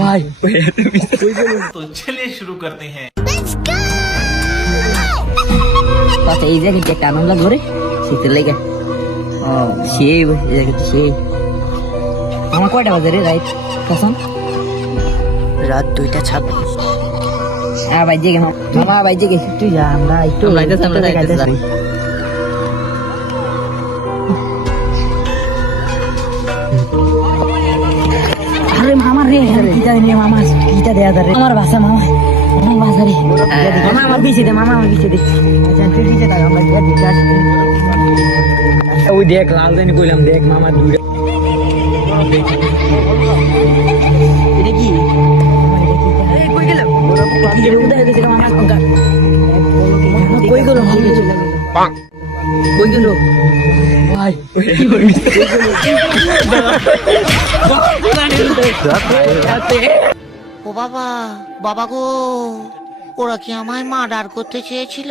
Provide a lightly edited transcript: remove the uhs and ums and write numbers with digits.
ভাই तो चलिए शुरू करते हैं। আচ্ছা এই জায়গায় যে কানন লাগবে রে শীতের লেগে সেই এই জায়গা তো সেই আমার কয়টা বাজে রে রাইট কখন রাত 2:26। হ্যাঁ ভাই জেগে মামা ভাই জেগে একটু যা আমরা একটু যাইতেছি আরে মামা রে গীতা দে মামা গীতা দেয়া দে আমার ভাষা মামা আমার ভাষা রে মামা আমার পিছে দে মামা আমার পিছে দে আচ্ছা তুই পিছে থাক আমরা গিয়ে দেখে আসি ওই দেখ লাল জানি কইলাম দেখ মামা দুইটা এটা কি এই কই গেল এটা উদয় গেছে মামা কোনটা কই গেল কই গেল ভাই কি বলবি ও বাবা, বাবা গো, ওরা কি আমায় মার্ডার করতে চেয়েছিল?